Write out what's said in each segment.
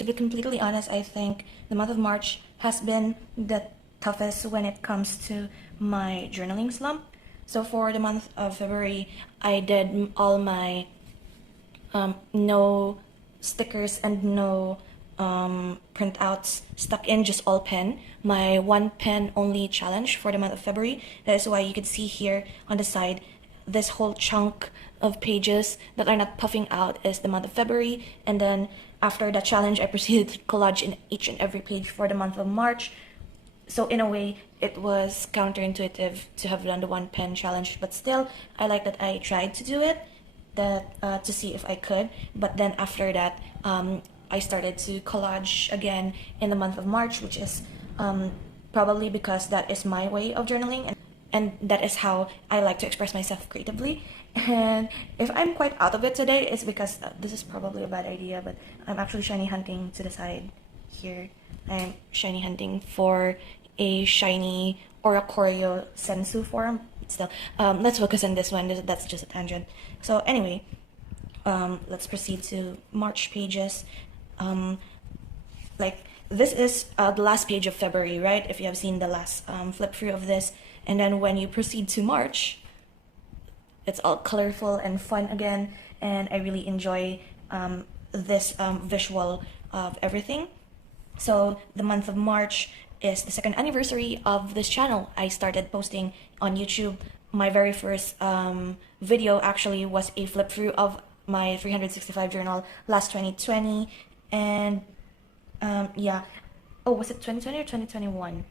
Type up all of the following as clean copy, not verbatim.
to be completely honest, I think the month of March has been the toughest when it comes to my journaling slump. So for the month of February, I did all my no stickers and no printouts, stuck in just all pen, my one pen only challenge for the month of February. That is why you can see here on the side this whole chunk of pages that are not puffing out is the month of February. And then after that challenge, I proceeded to collage in each and every page for the month of March. So in a way, it was counterintuitive to have done the one pen challenge, but still, I like that I tried to do it, that to see if I could. But then after that, I started to collage again in the month of March, which is probably because that is my way of journaling, and that is how I like to express myself creatively. And if I'm quite out of it today, it's because this is probably a bad idea, but I'm actually shiny hunting to the side here. I'm shiny hunting for a shiny Oracorio Sensu form. Still, let's focus on this one. That's just a tangent. So anyway, let's proceed to March pages. Like this is the last page of February, right? If you have seen the last flip through of this, and then when you proceed to March, it's all colorful and fun again, and I really enjoy this visual of everything. So the month of March is the second anniversary of this channel. I started posting on YouTube. My very first video actually was a flip through of my 365 journal last 2020, and yeah. Oh, was it 2020 or 2021?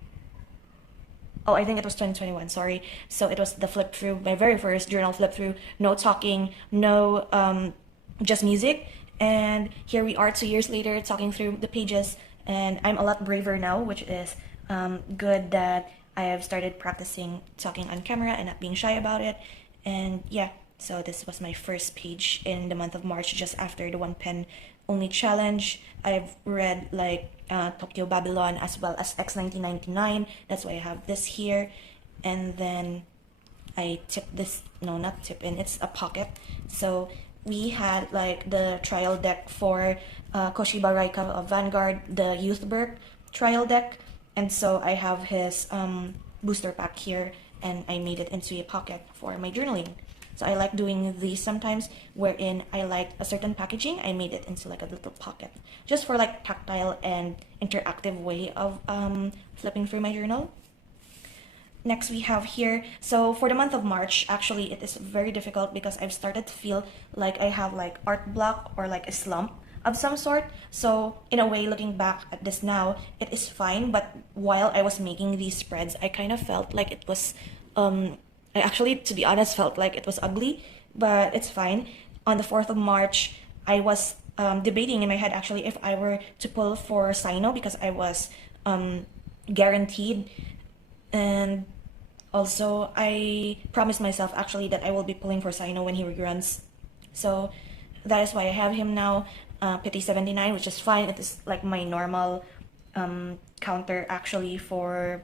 Oh, I think it was 2021, sorry. So it was the flip through, my very first journal flip through, no talking, no just music. And here we are 2 years later talking through the pages, and I'm a lot braver now, which is good that I have started practicing talking on camera and not being shy about it. And yeah, so this was my first page in the month of March, just after the one pen only challenge. I've read like Tokyo Babylon as well as X1999. That's why I have this here. And then I tip this, no, not tip in, it's a pocket. So we had like the trial deck for Koshiba Raika of Vanguard, the Youth Berk trial deck. And so I have his booster pack here, and I made it into a pocket for my journaling. So I like doing these sometimes, wherein I like a certain packaging, I made it into like a little pocket, just for like tactile and interactive way of flipping through my journal. Next we have here, so for the month of March, actually it is very difficult because I've started to feel like I have like art block or like a slump of some sort. So in a way, looking back at this now, it is fine, but while I was making these spreads, I kind of felt like it was I actually, to be honest, felt like it was ugly, but it's fine. On the 4th of March, I was debating in my head actually if I were to pull for Sino, because I was guaranteed. And also I promised myself actually that I will be pulling for Sino when he reruns. So that is why I have him now, Pity 79, which is fine. It is like my normal counter actually for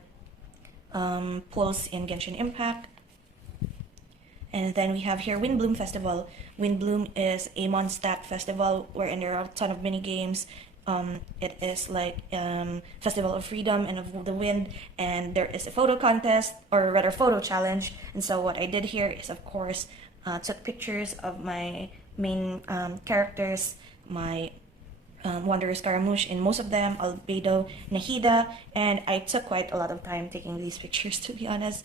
pulls in Genshin Impact. And then we have here Windbloom Festival. Windbloom is a Mondstadt festival wherein there are a ton of mini games. It is like Festival of Freedom and of the Wind, and there is a photo contest, or rather photo challenge. And so what I did here is, of course, took pictures of my main characters, my Wanderer Scaramouche in most of them, Albedo, Nahida, and I took quite a lot of time taking these pictures, to be honest.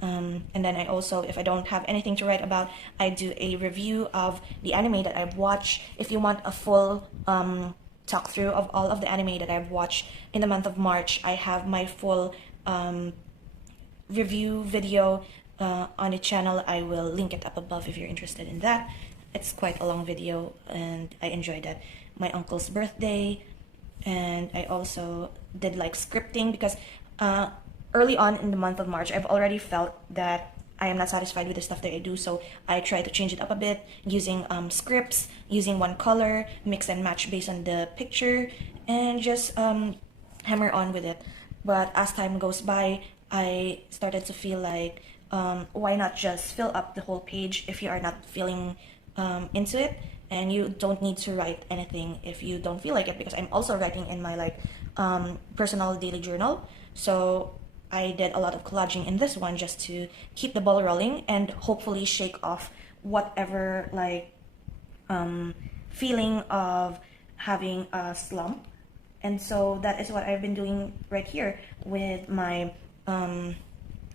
And then I also, if I don't have anything to write about, I do a review of the anime that I've watched. If you want a full talk through of all of the anime that I've watched in the month of March, I have my full review video on the channel. I will link it up above if you're interested in that. It's quite a long video and I enjoyed that. My uncle's birthday, and I also did like scripting because early on in the month of March, I've already felt that I am not satisfied with the stuff that I do, so I try to change it up a bit using scripts, using one color, mix and match based on the picture, and just hammer on with it. But as time goes by, I started to feel like why not just fill up the whole page if you are not feeling into it, and you don't need to write anything if you don't feel like it, because I'm also writing in my like personal daily journal. So I did a lot of collaging in this one just to keep the ball rolling and hopefully shake off whatever like feeling of having a slump. And so that is what I've been doing right here with my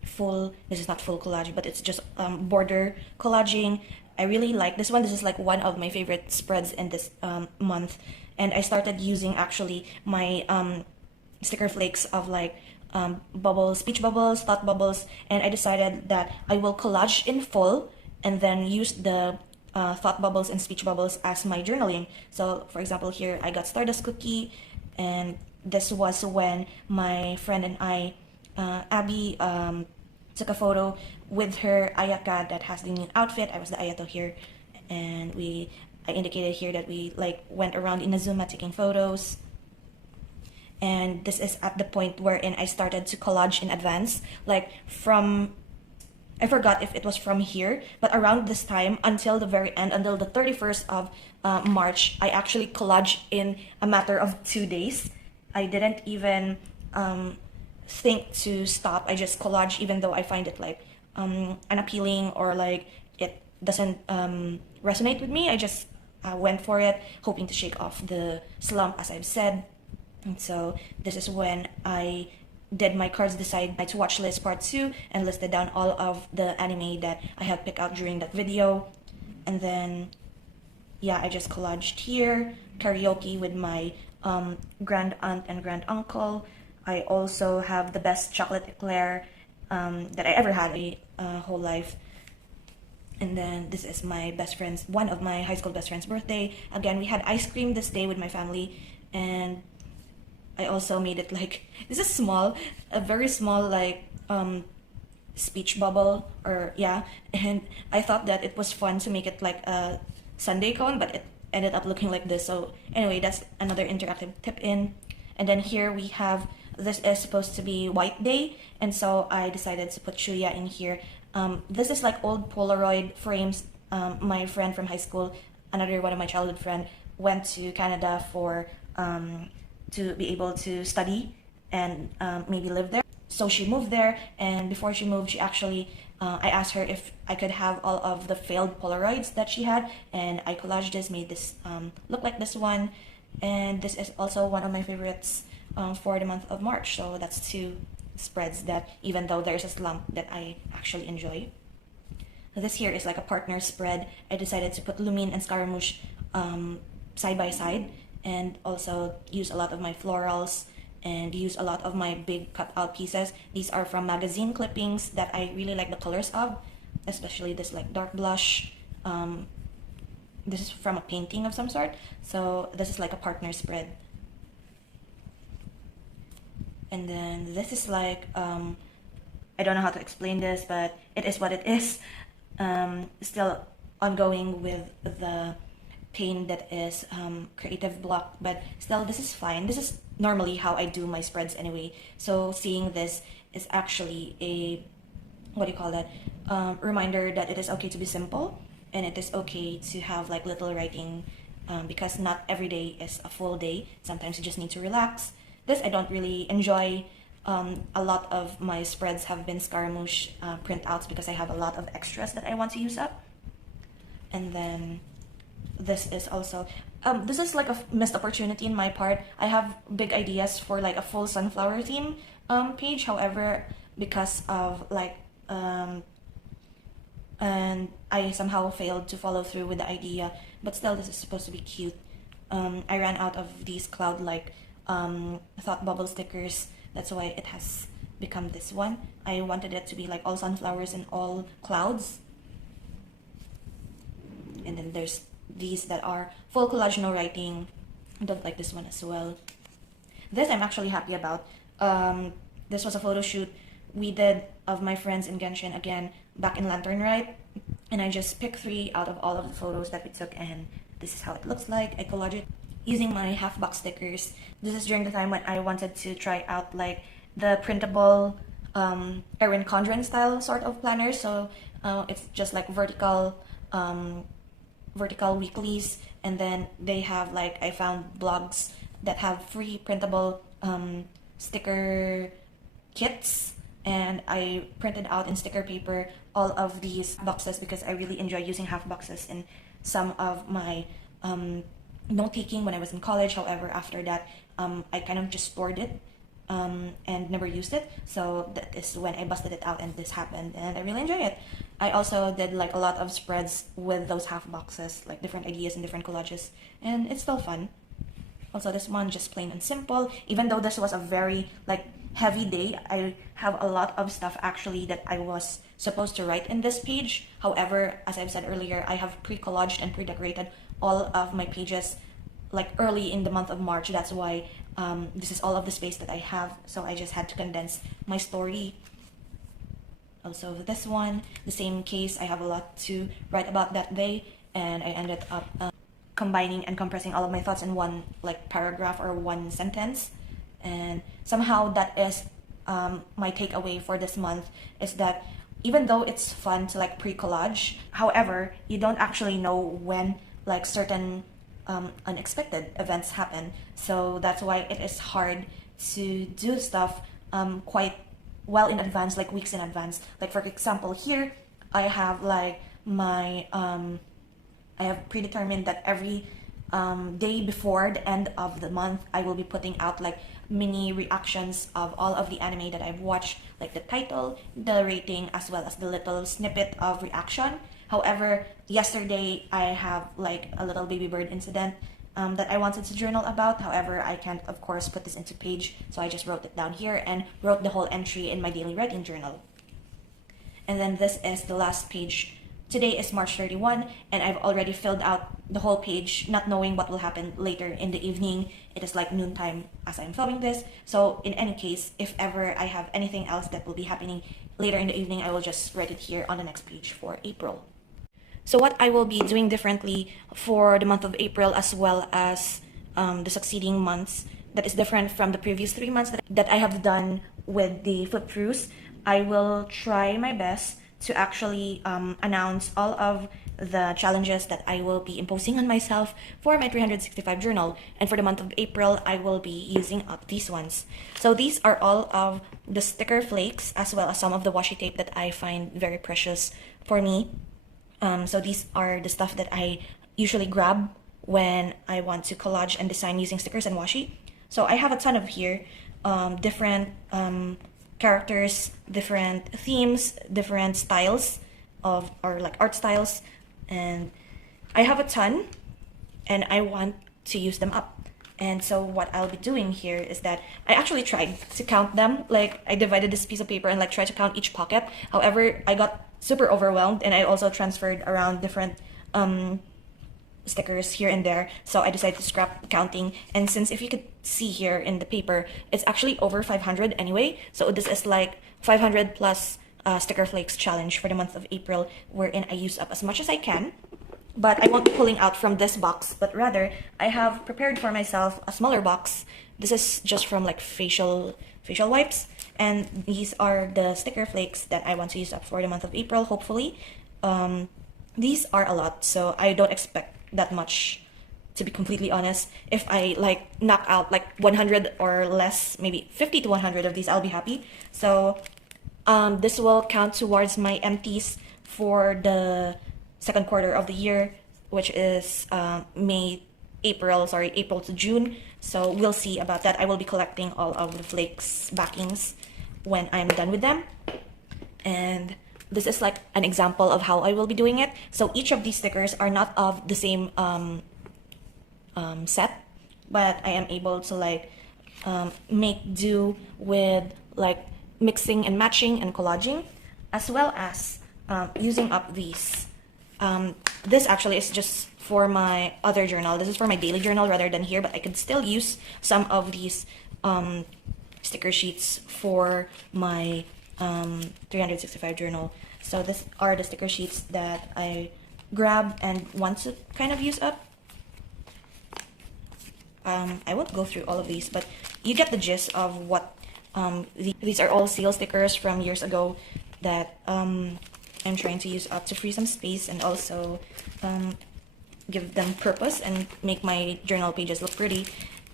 full, this is not full collage, but it's just border collaging. I really like this one. This is like one of my favorite spreads in this month. And I started using actually my sticker flakes of like bubbles, speech bubbles, thought bubbles, and I decided that I will collage in full and then use the thought bubbles and speech bubbles as my journaling. So for example, here I got Stardust Cookie, and this was when my friend and I, Abby, took a photo with her ayaka that has the new outfit. I was the ayato here, and I indicated here that we like went around in Azuma taking photos. And this is at the point wherein I started to collage in advance, like from, I forgot if it was from here, but around this time until the very end, until the 31st of March, I actually collaged in a matter of 2 days. I didn't even think to stop. I just collage, even though I find it like unappealing or like it doesn't resonate with me. I just went for it, hoping to shake off the slump, as I've said. And so this is when I did my cards decide to watch list part 2 and listed down all of the anime that I had picked out during that video. And then yeah, I just collaged here, karaoke with my grand aunt and grand uncle. I also have the best chocolate eclair that I ever had in my whole life. And then this is my best friend's, one of my high school best friend's birthday. Again, we had ice cream this day with my family, and I also made it like, this is small, a very small like speech bubble, or yeah, and I thought that it was fun to make it like a sundae cone, but it ended up looking like this. So anyway, that's another interactive tip in. And then here we have, this is supposed to be White Day, and so I decided to put Shuya in here. This is like old Polaroid frames. My friend from high school, another one of my childhood friend, went to Canada for to be able to study and maybe live there. So she moved there, and before she moved, she actually, I asked her if I could have all of the failed Polaroids that she had, and I collaged this, made this look like this one. And this is also one of my favorites for the month of March. So that's 2 spreads that, even though there's a slump, that I actually enjoy. This here is like a partner spread. I decided to put Lumine and Scaramouche side by side, and also use a lot of my florals and use a lot of my big cutout pieces. These are from magazine clippings that I really like the colors of, especially this like dark blush. This is from a painting of some sort, so this is like a partner spread. And then this is like, I don't know how to explain this, but it is what it is. Still ongoing with the pain that is creative block, but still this is fine. This is normally how I do my spreads anyway. So seeing this is actually a, what do you call that, reminder that it is okay to be simple, and it is okay to have like little writing, because not every day is a full day. Sometimes you just need to relax. This I don't really enjoy. A lot of my spreads have been Scaramouche printouts because I have a lot of extras that I want to use up. And then this is also, this is like a missed opportunity in my part. I have big ideas for like a full sunflower theme page. However, because of like, and I somehow failed to follow through with the idea, but still this is supposed to be cute. I ran out of these cloud-like thought bubble stickers. That's why it has become this one. I wanted it to be like all sunflowers and all clouds. And then there's these that are full collage, no writing. I don't like this one as well. This I'm actually happy about. This was a photo shoot we did of my friends in Genshin, again back in Lantern Rite, and I just picked 3 out of all of the photos that we took, and this is how it looks like. I collaged it using my half box stickers. This is during the time when I wanted to try out like the printable Erin Condren style sort of planner. So it's just like vertical vertical weeklies, and then they have like, I found blogs that have free printable sticker kits, and I printed out in sticker paper all of these boxes because I really enjoy using half boxes in some of my note taking when I was in college. However, after that, I kind of just stored it and never used it. So that is when I busted it out and this happened, and I really enjoy it. I also did like a lot of spreads with those half boxes, like different ideas and different collages, and it's still fun. Also, this one just plain and simple. Even though this was a very like heavy day, I have a lot of stuff actually that I was supposed to write in this page. However, as I've said earlier, I have pre-collaged and pre-decorated all of my pages like early in the month of March. That's why this is all of the space that I have. So I just had to condense my story. Also, this one, the same case. I have a lot to write about that day, and I ended up combining and compressing all of my thoughts in one like paragraph or one sentence. And somehow that is my takeaway for this month, is that even though it's fun to like pre-collage, however, you don't actually know when like certain unexpected events happen. So that's why it is hard to do stuff quite well in advance, like weeks in advance. Like for example, here I have like my I have predetermined that every day before the end of the month, I will be putting out like mini reactions of all of the anime that I've watched, like the title, the rating, as well as the little snippet of reaction. However, yesterday I have like a little baby bird incident that I wanted to journal about. However, I can't, of course, put this into page, so I just wrote it down here and wrote the whole entry in my daily writing journal. And then this is the last page. Today is March 31, and I've already filled out the whole page, not knowing what will happen later in the evening. It is like noontime as I'm filming this. So in any case, if ever I have anything else that will be happening later in the evening, I will just write it here on the next page for April. So what I will be doing differently for the month of April, as well as the succeeding months, that is different from the previous 3 months that I have done with the flip throughs, I will try my best to actually announce all of the challenges that I will be imposing on myself for my 365 journal. And for the month of April, I will be using up these ones. So these are all of the sticker flakes, as well as some of the washi tape that I find very precious for me. So these are the stuff that I usually grab when I want to collage and design using stickers and washi. So I have a ton of here, different characters, different themes, different styles of, or like art styles, and I have a ton and I want to use them up. And so what I'll be doing here is that I actually tried to count them. Like I divided this piece of paper and like tried to count each pocket. However, I got super overwhelmed, and I also transferred around different stickers here and there, so I decided to scrap counting. And since, if you could see here in the paper, it's actually over 500 anyway, so this is like 500 plus sticker flakes challenge for the month of April, wherein I use up as much as I can. But I won't be pulling out from this box, but rather I have prepared for myself a smaller box. This is just from like facial wipes, and these are the sticker flakes that I want to use up for the month of April, hopefully. These are a lot, so I don't expect that much, to be completely honest. If I like knock out like 100 or less, maybe 50 to 100 of these, I'll be happy. So this will count towards my empties for the second quarter of the year, which is April to June. So we'll see about that. I will be collecting all of the flakes backings when I'm done with them. And this is like an example of how I will be doing it. So each of these stickers are not of the same set, but I am able to like make do with like mixing and matching and collaging, as well as using up these. This actually is just for my other journal. This is for my daily journal rather than here, but I could still use some of these sticker sheets for my 365 journal. So these are the sticker sheets that I grab and want to kind of use up. I won't go through all of these, but you get the gist of what these are. All seal stickers from years ago that I'm trying to use up to free some space, and also give them purpose and make my journal pages look pretty.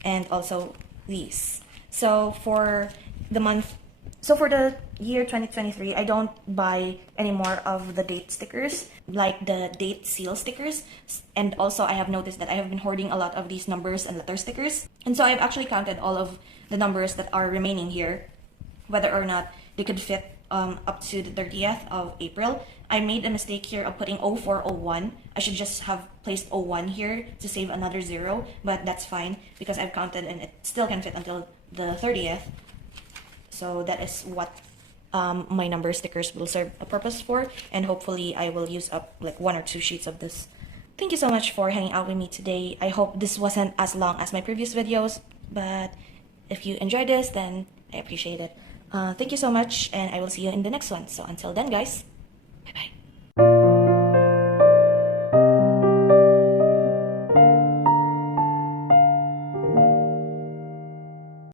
And also these. So for the year 2023, I don't buy any more of the date stickers, like the date seal stickers. And also I have noticed that I have been hoarding a lot of these numbers and letter stickers. And so I've actually counted all of the numbers that are remaining here, whether or not they could fit up to the 30th of April. I made a mistake here of putting 0401. I should just have placed 01 here to save another 0, but that's fine because I've counted and it still can fit until the 30th. So that is what my number stickers will serve a purpose for, and hopefully I will use up like 1 or 2 sheets of this. Thank you so much for hanging out with me today. I hope this wasn't as long as my previous videos, but if you enjoyed this, then I appreciate it. Thank you so much, and I will see you in the next one. So until then, guys, bye-bye.